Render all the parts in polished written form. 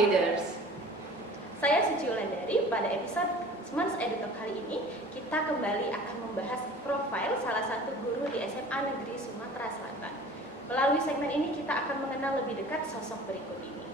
Leaders. Saya Suci Wulandari. Pada episode Smart Edutalk kali ini, kita kembali akan membahas profil salah satu guru di SMA Negeri Sumatera Selatan. Melalui segmen ini, kita akan mengenal lebih dekat sosok berikut ini.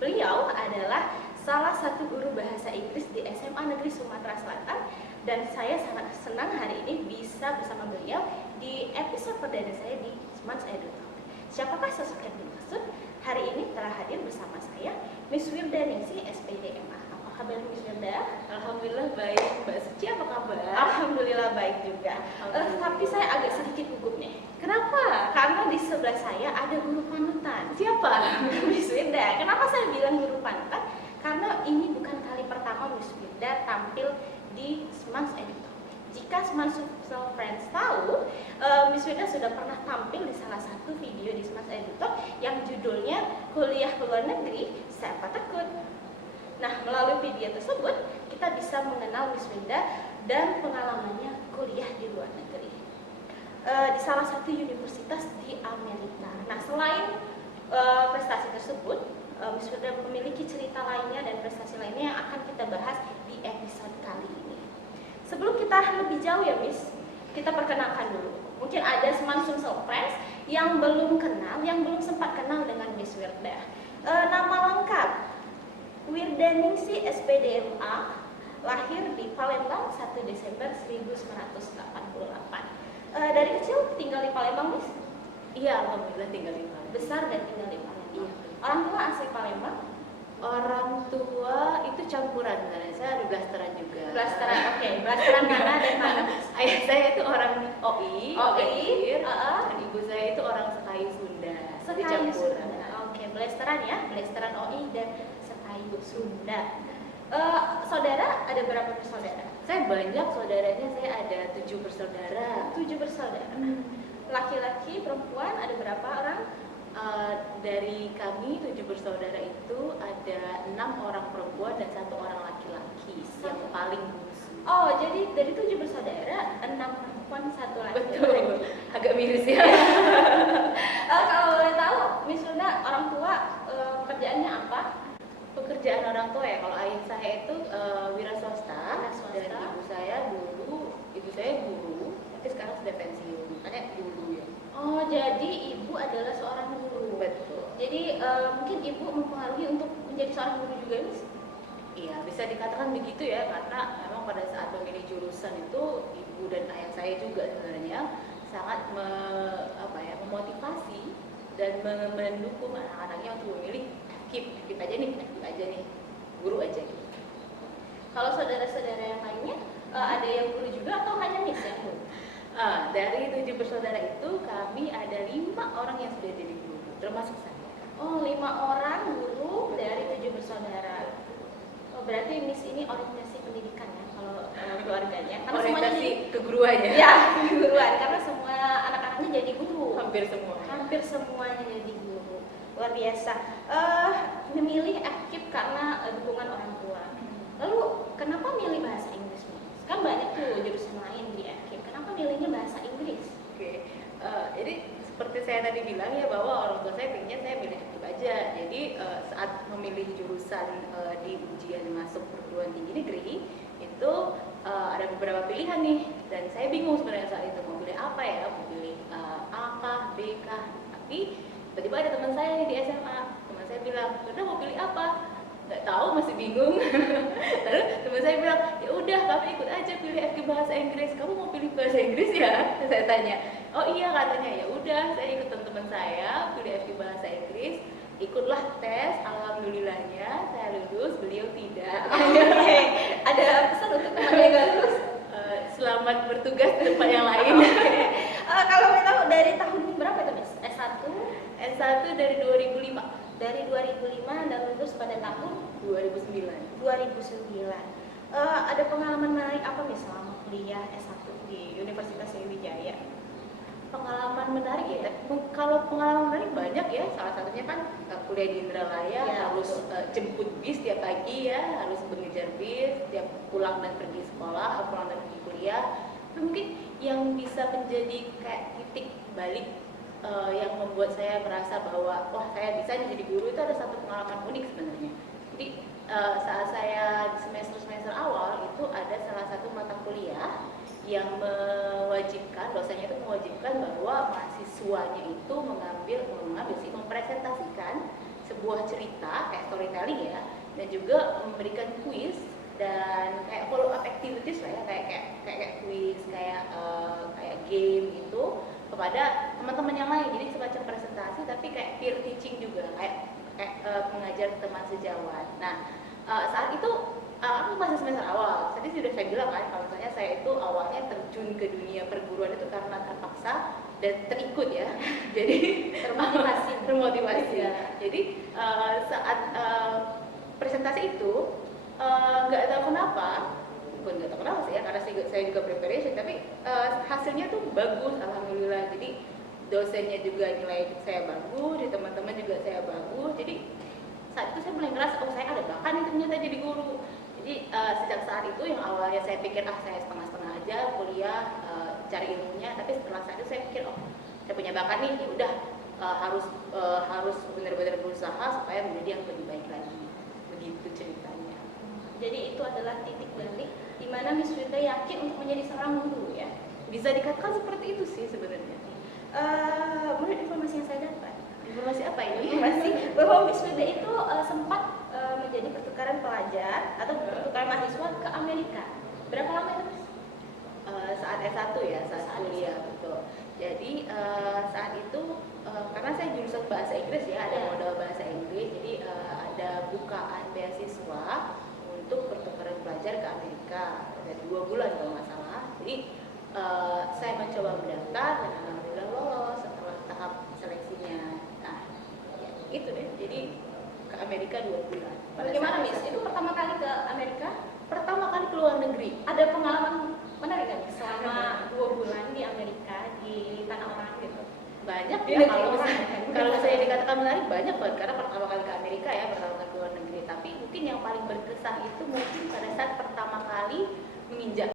Beliau adalah salah satu guru bahasa Inggris di SMA Negeri Sumatera Selatan, dan saya sangat senang hari ini bisa bersama beliau di episode perdana saya di Smart Edutalk. Siapakah sosok yang dimaksud? Hari ini telah hadir bersama saya Miss Wirda Ningsih, SPD MA. Apa kabar Miss Wirda? Alhamdulillah baik. Mbak Suci apa kabar? Alhamdulillah baik juga. Tapi saya agak sedikit gugup nih. Kenapa? Karena di sebelah saya ada guru panutan. Siapa? Miss Wirda. Kenapa saya bilang guru panutan? Karena ini bukan kali pertama Miss Wirda tampil di Smart Edutalk. Jika Smart Social Friends tahu, Miss Wirda sudah pernah tampil di salah satu video di Smart Edutalk yang judulnya Kuliah ke Luar Negeri, Siapa Takut. Nah, melalui video tersebut, kita bisa mengenal Miss Wirda dan pengalamannya kuliah di luar negeri. Di salah satu universitas di Amerika. Nah, selain prestasi tersebut, Miss Wirda memiliki cerita lainnya dan prestasi lainnya yang akan kita bahas di episode kali ini. Sebelum kita lebih jauh ya Miss, kita perkenalkan dulu. Mungkin ada Smart Social Friends yang belum kenal, yang belum sempat kenal dengan Miss Wirda. Nama lengkap Wirda Ningsih, SPD MA, lahir di Palembang 1 Desember 1988. Dari kecil tinggal di Palembang, Miss? Iya, alhamdulillah tinggal di Palembang. Besar dan tinggal di Palembang. Iya. Orang tua asli Palembang? Orang tua itu campuran, sebenarnya saya ada blasteran juga. Blasteran, oke. Blasteran mana dan mana? Ayah saya itu orang OI, OI, dan ibu saya itu orang Sekayu Sunda. Jadi Sekayu campuran. Sunda. Oke, blasteran ya, blasteran OI dan Sekayu Sunda. Saudara ada berapa bersaudara? Saya banyak saudaranya, saya ada 7 bersaudara. 7 bersaudara. Laki-laki, perempuan ada berapa orang? Dari kami 7 bersaudara itu ada 6 orang perempuan dan 1 orang laki-laki yang paling bungsu. Oh, jadi dari 7 bersaudara, 6 perempuan, 1 laki-laki. Betul, agak miris ya. Kalau boleh tahu, Miss Wirda, orang tua pekerjaannya apa? Pekerjaan orang tua ya, kalau ayah saya itu wira swasta, dan ibu saya guru, tapi sekarang sudah pensiun, makanya dulu ya. Oh, jadi ibu adalah seorang guru. Betul. Jadi mungkin ibu mempengaruhi untuk menjadi seorang guru juga, Miss? Iya, bisa dikatakan begitu ya, karena memang pada saat memilih jurusan itu ibu dan ayah saya juga sebenarnya sangat memotivasi dan mendukung anak-anaknya untuk memilih keep aja nih, guru aja gitu. Kalau saudara-saudara yang lainnya, ada yang guru juga atau hanya Miss yang guru? Dari 7 bersaudara itu kami ada 5 orang yang sudah jadi guru, termasuk saya. Oh, 5 orang guru dari 7 bersaudara. Oh, berarti Miss ini orientasi pendidikan ya kalau keluarganya. Karena orientasi keguruannya. Ya, keguruan. Karena semua anak-anaknya jadi guru. Hampir semuanya jadi guru. Luar biasa. Memilih FKIP karena dukungan orang tua. Lalu kenapa milih bahasa Inggris, Miss? Kan banyak tuh jurusan lain di FKIP. Kenapa milihnya bahasa Inggris? Oke. Jadi seperti saya tadi bilang ya, bahwa orang tua saya pengennya saya milih FKIP aja. Jadi saat memilih jurusan di ujian masuk perguruan tinggi negeri itu ada beberapa pilihan nih, dan saya bingung sebenarnya saat itu mau pilih apa ya, mau pilih A kah, B kah. Tapi tiba-tiba ada teman saya nih di SMA, teman saya bilang, udah mau pilih apa? Nggak tahu, masih bingung. Lalu teman saya bilang, ya udah kamu ikut aja pilih FKIP bahasa Inggris. Kamu mau pilih bahasa Inggris ya? Saya tanya. Oh iya, katanya. Ya udah, saya ikut teman saya pilih FKIP bahasa Inggris. Ikutlah tes, alhamdulillahnya saya lulus, beliau tidak. Oke. Ada pesan untuk teman yang nggak lulus? Selamat bertugas di tempat yang lain. Kalau boleh tahu dari tahun berapa itu, Miss? S1? S1 dari 2005. Dari 2005 dan lulus pada tahun 2009. 2009. Ada pengalaman menarik apa Miss selama kuliah S1 di Universitas Sriwijaya? Pengalaman menarik ya. Kalau pengalaman menarik banyak ya. Salah satunya kan kuliah di Indralaya, Ya, harus jemput bis tiap pagi ya, harus mengejar bis tiap pulang dan pergi sekolah, pulang dan pergi kuliah. Itu mungkin yang bisa menjadi kayak titik balik yang membuat saya merasa bahwa wah, saya bisa jadi guru. Itu ada satu pengalaman unik sebenarnya. Jadi saat saya di semester awal itu ada salah satu mata kuliah yang mewajibkan, dosennya itu mewajibkan bahwa mahasiswanya itu mengambil sih, mempresentasikan sebuah cerita kayak storytelling ya, dan juga memberikan kuis dan kayak follow up activities lah ya, kayak kuis, kayak game gitu kepada teman-teman yang lain. Jadi semacam presentasi tapi kayak peer teaching juga, mengajar teman sejawat. Nah, saat itu aku masih semester awal. Tadi sudah saya bilang kan kalau misalnya saya itu awalnya terjun ke dunia perguruan itu karena terpaksa dan terikut ya. Jadi termotivasi. Ya. Jadi saat presentasi itu nggak tahu kenapa, bukan nggak tahu kenapa sih ya, karena saya juga preparation, tapi hasilnya tuh bagus alhamdulillah. Jadi dosennya juga nilai saya bagus, di teman-teman juga saya bagus. Jadi saat itu saya mulai ngerasa, oh saya ada bakat nih ternyata jadi guru. Jadi sejak saat itu yang awalnya saya pikir saya setengah-setengah aja kuliah cari ilmunya, tapi setelah saat itu saya pikir oh saya punya bakat nih, ya udah harus benar-benar berusaha supaya menjadi yang lebih baik lagi. Begitu ceritanya. Jadi itu adalah titik balik di mana Miss Firda yakin untuk menjadi seorang guru ya. Bisa dikatakan seperti itu sih sebenarnya. Menurut informasi yang saya dapat, informasi apa ini? Informasi bahwa Miss Firda itu sempat menjadi pertukaran pelajar atau pertukaran mahasiswa ke Amerika. Berapa lama itu, Miss? Saat S1 ya, saat kuliah, betul. Jadi saat itu karena saya jurusan bahasa Inggris ya, ada modal bahasa Inggris, jadi ada bukaan beasiswa untuk pertukaran pelajar ke Amerika, ada 2 bulan kalau nggak salah. Jadi saya mencoba mendaftar dan alhamdulillah lolos setelah tahap seleksinya. Nah, ya, itu deh. Jadi ke Amerika 2 bulan. Bagaimana, Miss? Itu pertama kali ke Amerika? Pertama kali ke luar negeri. Ada pengalaman menarik kan selama 2 bulan di Amerika, di tanah orang gitu? Banyak ya, kalau saya dikatakan menarik banyak banget, karena pertama kali ke Amerika ya, pertama kali ke luar negeri. Tapi mungkin yang paling berkesan itu mungkin pada saat pertama kali menginjak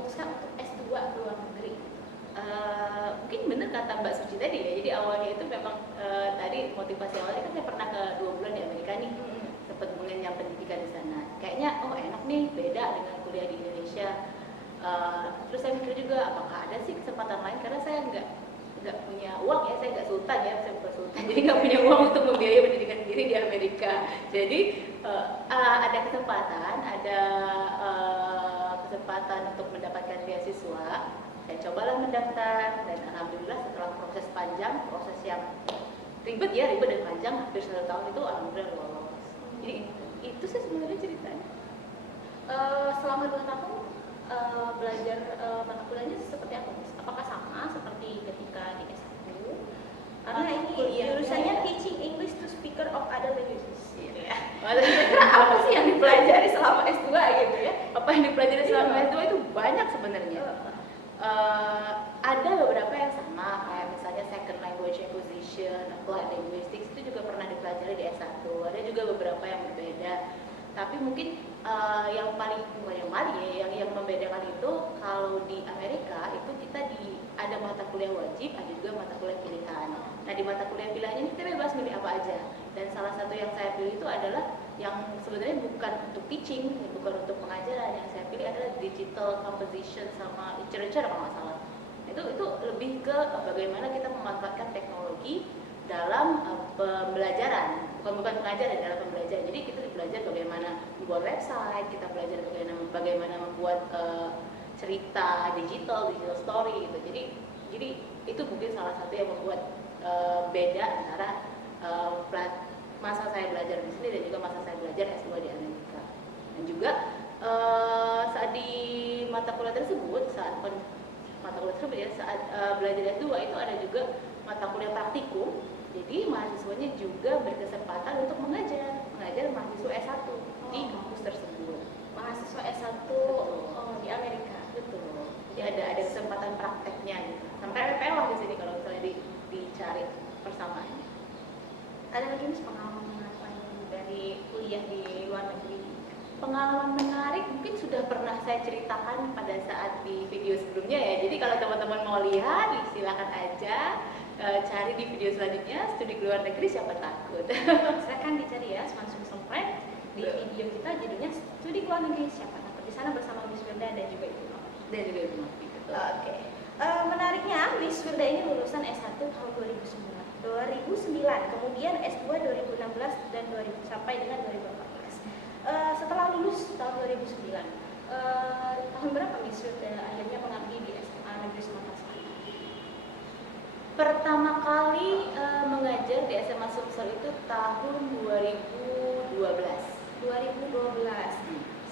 memutuskan untuk S2 ke luar negeri? Mungkin benar kata Mbak Suci tadi ya. Jadi awalnya itu memang tadi motivasi awalnya kan saya pernah ke 2 bulan di Amerika nih, sempat mengenyam pendidikan di sana. Kayaknya enak nih, beda dengan kuliah di Indonesia. Terus saya mikir juga apakah ada sih kesempatan lain karena saya nggak punya uang ya, saya nggak sultan ya, saya bukan sultan, jadi nggak punya uang untuk membiayai pendidikan sendiri di Amerika. Jadi ada kesempatan, kesempatan untuk mendapatkan beasiswa. Saya cobalah mendaftar dan alhamdulillah setelah proses panjang, proses yang ribet dan panjang, hampir 1 tahun itu alhamdulillah lolos. Jadi itu sih sebenarnya ceritanya. Selama 2 tahun belajar mata kuliahnya seperti apa, Miss? Apakah sama seperti ketika di S1? Karena ini jurusannya Teaching English to Speaker of Other Languages. Iya. Apa sih yang dipelajari selama S2 gitu ya? Apa yang dipelajari selama S2 itu banyak sebenarnya. Ada beberapa yang sama, kayak misalnya second language acquisition, applied linguistics itu juga pernah dipelajari di S1. Ada juga beberapa yang berbeda. Tapi mungkin yang membedakan itu kalau di Amerika itu kita ada mata kuliah wajib, ada juga mata kuliah pilihan. Nah di mata kuliah pilihan ini kita bebas milih apa aja. Dan salah satu yang saya pilih itu adalah yang sebenarnya bukan untuk teaching, bukan untuk pengajaran. Yang saya pilih adalah digital composition sama literature kalau nggak salah. Itu lebih ke bagaimana kita memanfaatkan teknologi dalam pembelajaran, bukan pengajaran, dalam pembelajaran. Jadi kita belajar bagaimana membuat website, kita belajar bagaimana membuat cerita digital story gitu. Jadi itu mungkin salah satu yang membuat beda antara masa saya belajar di sini dan juga masa saya belajar S2 di Amerika. Dan juga saat di mata kuliah tersebut, saat belajar S2 itu ada juga mata kuliah praktikum. Jadi mahasiswanya juga berkesempatan untuk mengajar mahasiswa S1 di kampus tersebut. Mahasiswa S1 di Amerika. Betul. Jadi ada kesempatan prakteknya gitu. Sampai PPL di sini kalau misalnya dicari persamaannya. Ada lagi Miss pengalaman menarik lain dari kuliah di luar negeri? Pengalaman menarik mungkin sudah pernah saya ceritakan pada saat di video sebelumnya ya. Jadi kalau teman-teman mau lihat, silakan aja cari di video selanjutnya, studi ke luar negeri siapa takut. Silakan dicari ya, Semansum Friend di video kita judulnya studi ke luar negeri siapa takut. Di sana bersama Miss Firda dan juga Ibu Novi. Oke. Menariknya Miss Firda ini lulusan S1 tahun 2009, kemudian S2 2016 dan sampai dengan 2014. Setelah lulus tahun 2009, tahun berapa Miss Firda akhirnya mengabdi di SMA Negeri Sumatera Selatan? Pertama kali mengajar di SMA Sumsel itu tahun 2012.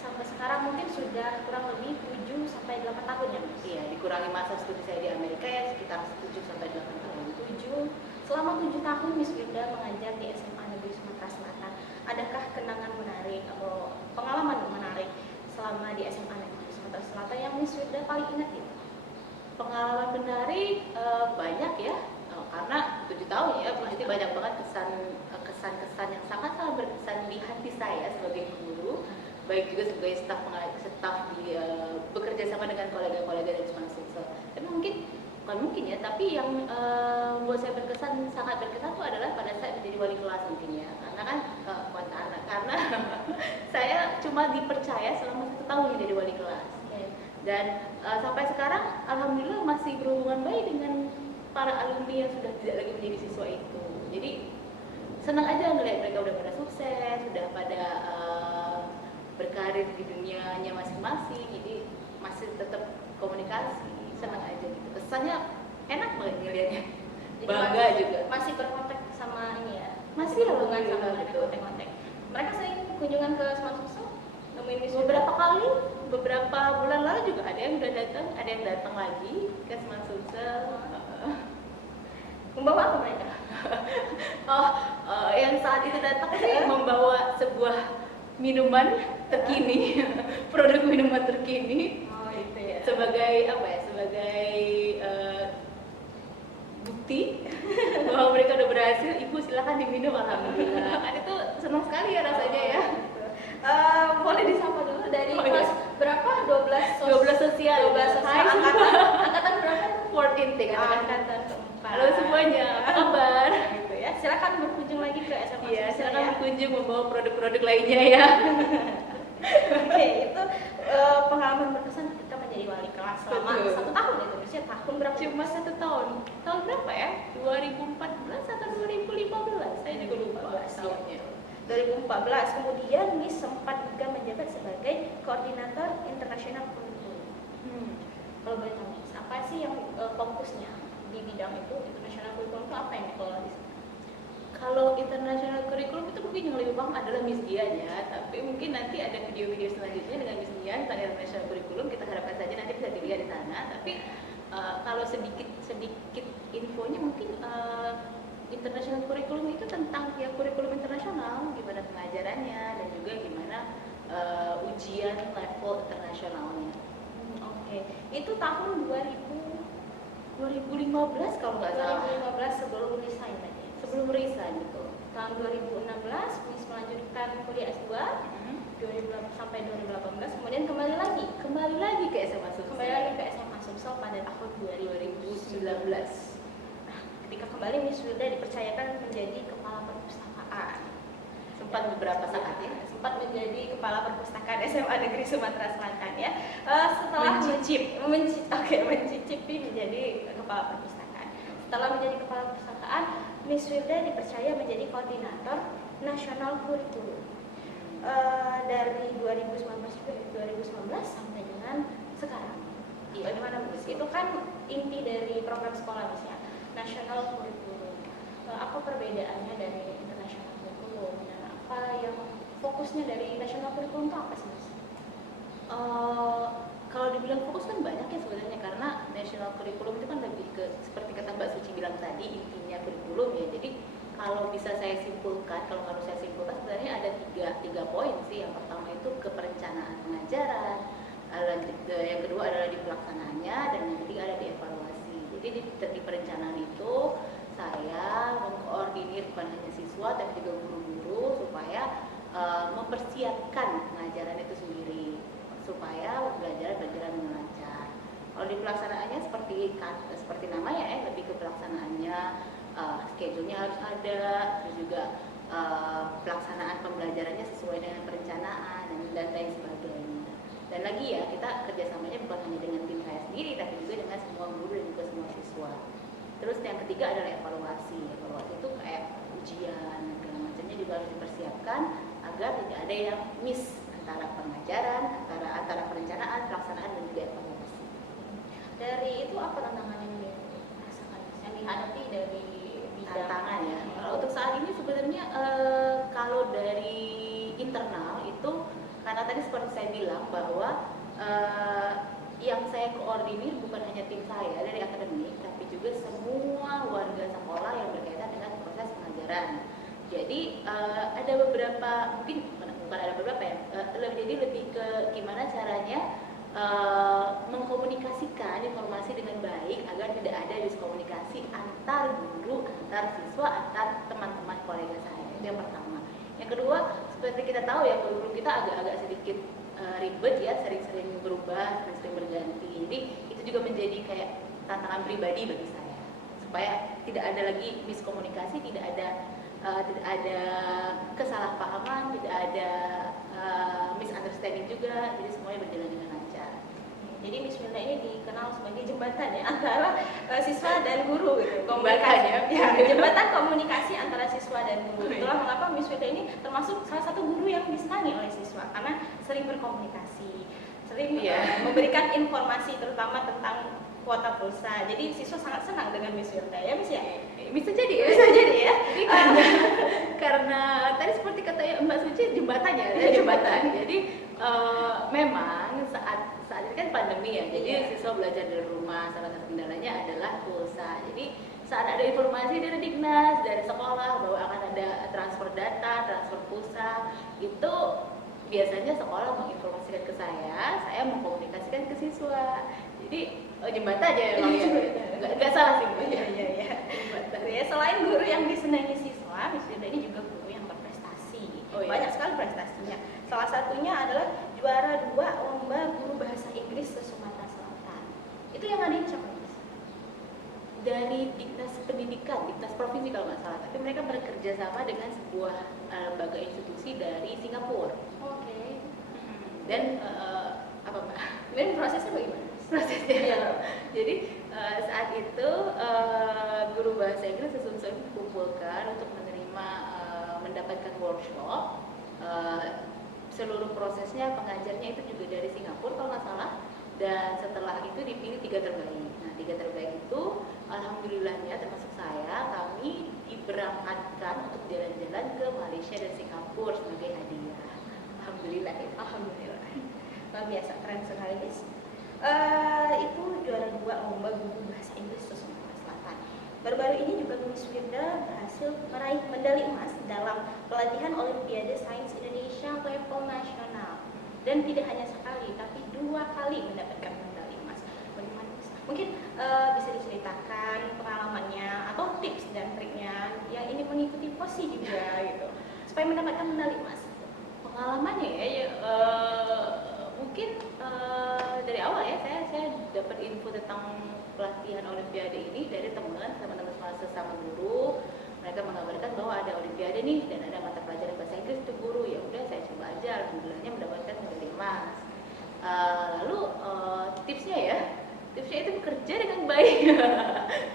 Sampai sekarang mungkin sudah kurang lebih 7 sampai 8 tahun ya Mas? Iya, dikurangi masa studi saya di Amerika ya sekitar 7 sampai 8 tahun. Selama 7 tahun Miss Firda mengajar di SMA Negeri Sumatera Selatan, adakah kenangan menarik atau pengalaman menarik selama di SMA Negeri Sumatera Selatan yang Miss Firda paling ingat itu? Pengalaman menarik banyak ya, karena 7 tahun ya, pasti banyak banget kesan-kesan yang sangat berkesan di hati saya sebagai guru, baik juga sebagai staf bekerja sama dengan kolega-kolega dari Semangat Sumsel. Tapi bukan mungkin ya, tapi yang buat saya sangat berkesan itu adalah pada saat menjadi wali kelas mungkin ya, karena saya cuma dipercaya selama 1 tahun menjadi wali kelas. Dan sampai sekarang alhamdulillah masih berhubungan baik dengan para alumni yang sudah tidak lagi menjadi siswa itu. Jadi senang aja ngelihat mereka udah pada sukses, sudah pada berkarir di dunianya masing-masing. Jadi masih tetap komunikasi, senang aja gitu. Kesannya enak banget ngelihatnya. Bangga juga. Masih berkontak sama ini ya? Masih berhubungan sama mereka, kontak-kontak. Mereka sering kunjungan ke Semangat Sumsel? Beberapa kali, beberapa bulan lalu juga ada yang udah datang, ada yang datang lagi ke Semangat Sumsel. Membawa apa mereka? Yang saat itu datang sih membawa sebuah minuman terkini, produk minuman terkini. Itu ya. Sebagai apa ya? Sebagai bukti bahwa mereka udah berhasil. Ibu silakan diminum, alhamdulillah. Kan itu senang sekali ya rasanya ya. Boleh disapa dulu dari berapa? 12 sosial. 12 sosial. Hai, Angkatan berapa? 14 tingkat. Angkatan keempat. Halo semuanya, apa kabar? Gitu ya. Silakan berkunjung lagi ke SMA Iya, Sosial silakan ya. berkunjung membawa produk-produk lainnya ya. Oke, itu pengalaman berkesan ketika menjadi wali kelas selama Betul. 1 tahun itu. Maksudnya tahun berapa? Cuma 1 tahun. Tahun berapa ya? 2014 atau 2015? Saya juga lupa 2014, tahunnya. 2014. Kemudian Miss sempat juga menjabat sebagai koordinator internasional kurikulum. Kalau boleh tahu, Miss, apa sih yang fokusnya di bidang itu? Internasional kurikulum itu apa yang dikelola di sana? Kalau international curriculum itu mungkin yang lebih paham adalah Miss Dian ya, tapi mungkin nanti ada video-video selanjutnya dengan Miss Dian tentang international curriculum, kita harapkan saja nanti bisa dilihat di sana. Tapi kalau sedikit infonya mungkin international curriculum itu tentang ya kurikulum internasional, gimana pengajarannya dan juga gimana ujian level internasionalnya. Oke, itu tahun 2015 kalau nggak salah, 2015 sebelum resign tadi. sebelum resign gitu. Tahun 2016 Miss melanjutkan kuliah S2 sampai 2018, kemudian kembali lagi ke SMA Sumsel. kembali lagi ke SMA Sumsel pada tahun 2019. Nah, ketika kembali Miss Wilda dipercayakan menjadi kepala perpustakaan. Sempat beberapa saat ya. Sempat menjadi kepala perpustakaan SMA Negeri Sumatera Selatan ya. Setelah mencicipi menjadi kepala perpustakaan. Setelah menjadi kepala perpustakaan, Miss Wilda dipercaya menjadi koordinator nasional kurikulum. Dari 2019 sampai dengan sekarang. Iya. Bagaimana Miss? Itu kan inti dari program sekolah Miss ya, nasional kurikulum. Apa perbedaannya dari internasional kurikulum dan apa yang fokusnya dari nasional kurikulum itu apa sih Mas? Kalau dibilang fokus kan banyak ya sebenarnya, karena national curriculum itu kan lebih ke seperti kata Mbak Suci bilang tadi, intinya kurikulum ya. Jadi kalau bisa saya simpulkan, kalau harus saya simpulkan sebenarnya ada tiga poin sih. Yang pertama itu ke perencanaan pengajaran, yang kedua adalah di pelaksanaannya, dan yang ketiga ada di evaluasi. Jadi di perencanaan itu saya mengkoordinir bukan hanya siswa tapi juga guru-guru supaya mempersiapkan pengajaran itu sendiri, supaya belajaran dengan lancar. Kalau di pelaksanaannya seperti namanya ya, lebih ke pelaksanaannya, schedule-nya harus ada, terus juga pelaksanaan pembelajarannya sesuai dengan perencanaan dan lain sebagainya. Dan lagi ya, kita kerjasamanya bukan hanya dengan tim saya sendiri, tapi juga dengan semua guru dan juga semua siswa. Terus yang ketiga adalah evaluasi. Evaluasi itu kayak ujian, segala macamnya juga harus dipersiapkan agar tidak ada yang miss antara pengajaran, antara perencanaan, pelaksanaan dan juga evaluasi. Dari itu apa tantangan yang dirasakan, yang dihadapi dari bidang Tantangan ya. Kalau untuk saat ini sebenarnya kalau dari internal itu, karena tadi seperti saya bilang bahwa yang saya koordinir bukan hanya tim saya dari akademik, tapi juga semua warga sekolah yang berkaitan dengan proses pengajaran. Jadi ada beberapa, mungkin bukan ada beberapa ya, jadi lebih ke gimana caranya mengkomunikasikan informasi dengan baik agar tidak ada miskomunikasi antar guru, antar siswa, antar teman-teman kolega saya. Itu yang pertama. Yang kedua, seperti kita tahu ya, kurikulum kita agak-agak sedikit ribet ya, sering-sering berubah, sering berganti. Jadi itu juga menjadi kayak tantangan pribadi bagi saya, supaya tidak ada lagi miskomunikasi, tidak ada kesalahpahaman, tidak ada misunderstanding juga, jadi semuanya berjalan dengan lancar. Jadi Miss Wilda ini dikenal sebagai jembatan ya antara siswa dan guru gitu. Jembatan ya. Jembatan komunikasi antara siswa dan guru. Itulah mengapa Miss Wilda ini termasuk salah satu guru yang disenangi oleh siswa karena sering berkomunikasi, sering memberikan informasi terutama tentang kuota pulsa. Jadi siswa sangat senang dengan Miss Wilda ya Miss ya. Bisa jadi ya. Jadi karena tadi seperti kata Mbak Suci, jembatannya ya, jembatan. Jadi memang saat ini kan pandemi ya, jadi siswa belajar dari rumah, salah satu kendalanya adalah pulsa. Jadi saat ada informasi dari Dignas, dari sekolah bahwa akan ada transfer data, transfer pulsa, itu biasanya sekolah menginformasikan ke saya mengkomunikasikan ke siswa. Jadi jembatan aja emang ya, nggak salah sih. Iya. Ya, selain guru yang disenangi siswa, Miss Wilda ini juga guru yang berprestasi. Banyak sekali prestasinya. Salah satunya adalah juara 2 lomba dari Dinas Pendidikan, Dinas Provinsi kalau nggak salah, tapi mereka bekerja sama dengan sebuah lembaga institusi dari Singapura. Oke. Dan apa Mbak? Dan prosesnya bagaimana? Prosesnya. Jadi saat itu guru bahasa Inggris sesungguhnya dikumpulkan untuk menerima mendapatkan workshop. Seluruh prosesnya pengajarnya itu juga dari Singapura kalau nggak salah. Dan setelah itu dipilih 3 terbaik. Nah 3 terbaik itu alhamdulillahnya termasuk saya, kami diberangkatkan untuk jalan-jalan ke Malaysia dan Singapura sebagai hadiah. Alhamdulillah ya. Alhamdulillah. Luar biasa, keren sekali guys. Itu juara 2 lomba guru bahasa Inggris Sumatera Selatan. Baru-baru ini juga Miss Firda berhasil meraih medali emas dalam pelatihan Olimpiade Sains Indonesia level nasional. Dan tidak hanya sekali, tapi 2 kali mendapatkan medali emas. Bagaimana Miss? Mungkin bisa diceritakan pengalamannya atau tips dan triknya yang ini mengikuti POSI juga gitu, supaya mendapatkan medali emas. Pengalamannya ya, mungkin dari awal ya saya dapat info tentang pelatihan Olimpiade ini dari teman-teman sesama guru. Mereka mengabarkan bahwa ada Olimpiade nih dan ada mata pelajaran bahasa Inggris tuh guru. Ya udah saya coba aja, alhamdulillahnya mendapatkan medali emas. Lalu tipsnya itu bekerja dengan baik,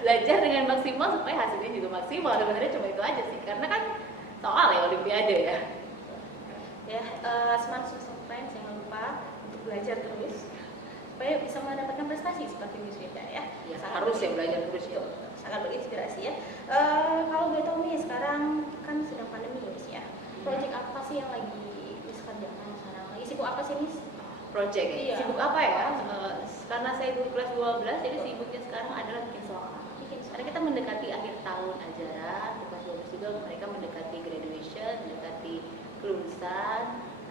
belajar dengan maksimal supaya hasilnya juga maksimal. Sebenarnya cuma itu aja sih, karena kan soal ya Olimpiade ya. Ya, Smart Social Friends jangan lupa untuk belajar terus supaya bisa mendapatkan prestasi seperti Miss Firda ya. Ya harus ya belajar terus ya. Sangat berinspirasi ya. Kalau boleh tahu nih, sekarang kan sedang pandemi Miss ya. Project apa sih yang lagi Miss kerjakan sekarang? Lagi sibuk apa sih Miss? Project ya. Iya. Sibuk apa ya? Karena saya guru kelas 12, jadi sibuknya sekarang adalah bikin soal. Karena kita mendekati akhir tahun ajaran, di kelas 12 juga mereka mendekati graduation, mendekati kelulusan.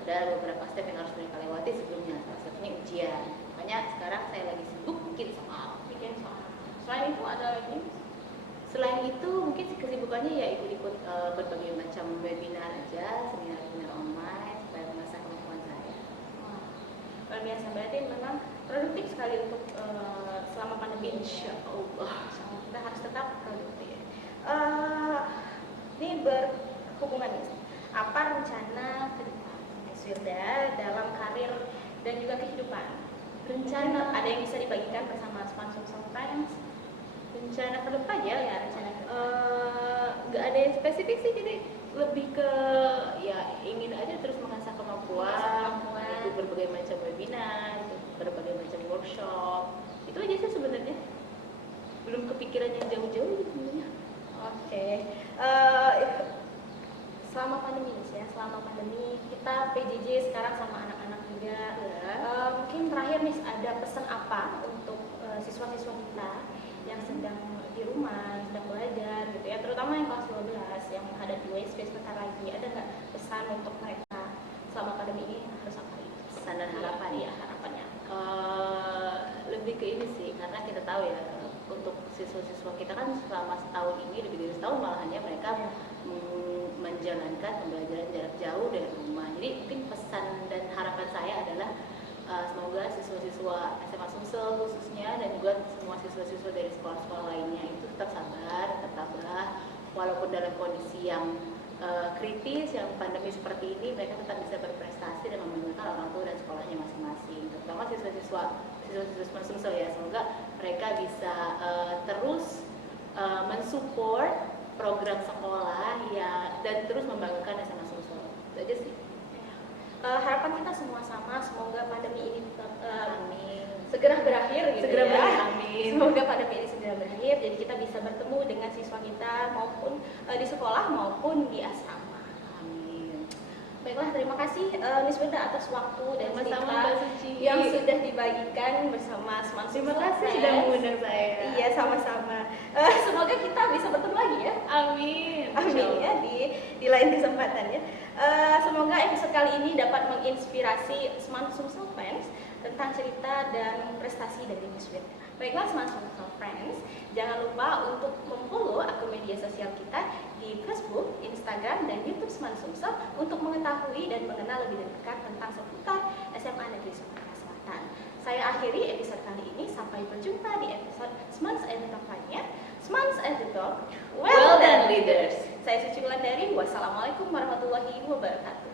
Ada beberapa step yang harus mereka lewati sebelumnya, salah satunya ujian. Makanya sekarang saya lagi sibuk bikin soal. Selain itu ada lagi? Selain itu mungkin kesibukannya ya ikut-ikut berbagai macam webinar aja, seminar-seminar online supaya mengasah kemampuan saya. Luar biasa, berarti memang produktif sekali untuk selama pandemi. Insya Allah. Kita harus tetap produktif. Ini berhubungan nih. Apa rencana ke depan Miss Firda dalam karir dan juga kehidupan? Rencana ada yang bisa dibagikan bersama Smart Social Friends? Rencana ke depan ya, Rencana ke nggak ada yang spesifik sih, jadi lebih ke ya ingin aja terus mengasah kemampuan, ikut berbagai macam webinar, ikut berbagai macam workshop. Itu aja sih sebenarnya. Belum kepikiran yang jauh-jauh sebenarnya. Oke. Selama pandemi ya, selama pandemi kita PJJ sekarang sama anak-anak juga. Mungkin terakhir Miss ada pesan apa untuk siswa-siswa kita yang sedang di rumah, yang sedang belajar gitu ya, terutama yang kelas 12 yang menghadapi WSP sebentar lagi, ada nggak pesan untuk mereka selama pandemi ini harus apa itu? Pesan dan harapan ya, harapannya. Lebih ke ini sih, karena kita tahu ya untuk siswa-siswa kita kan selama setahun ini, lebih dari setahun malahannya mereka menjalankan pembelajaran jarak jauh dari rumah. Jadi mungkin pesan dan harapan saya adalah semoga siswa-siswa SMA Sumsel khususnya dan juga semua siswa-siswa dari sekolah-sekolah lainnya itu tetap sabar, tetap tabah, walaupun dalam kondisi yang kritis, yang pandemi seperti ini, mereka tetap bisa berprestasi dan membanggakan orang tua dan sekolahnya masing-masing. Terutama siswa-siswa SMA Sumsel ya, semoga mereka bisa terus mensupport program sekolah ya dan terus membanggakan SMA Sumsel. Itu aja sih. Harapan kita semua sama, semoga pandemi ini tetap Amin. segera berakhir gitu Segera ya. berakhir, amin. Semoga pandemi ini segera berakhir, jadi kita bisa bertemu dengan siswa kita maupun di sekolah maupun di asrama. Amin. Baiklah, terima kasih Miss Firda atas waktu dan Sama-sama, cerita Mbak Suci. yang sudah dibagikan bersama Smart Terima Social kasih Friends. sudah mengundang saya. Iya, sama-sama. Semoga kita bisa bertemu lagi ya. Amin. Amin ya di lain kesempatan ya. Semoga episode kali ini dapat menginspirasi Smart Social Friends tentang cerita dan prestasi dari Miss Firda. Baiklah Smart Social Friends, jangan lupa untuk memfollow akun media sosial kita di Facebook, Instagram, dan YouTube Smart Social untuk mengetahui dan mengenal lebih dekat tentang seputar SMA Negeri Sumatera Selatan. Saya akhiri episode kali ini, sampai berjumpa di episode Smart Education lainnya. Talk. Well done leaders. Saya Suci Wulandari. Wassalamualaikum warahmatullahi wabarakatuh.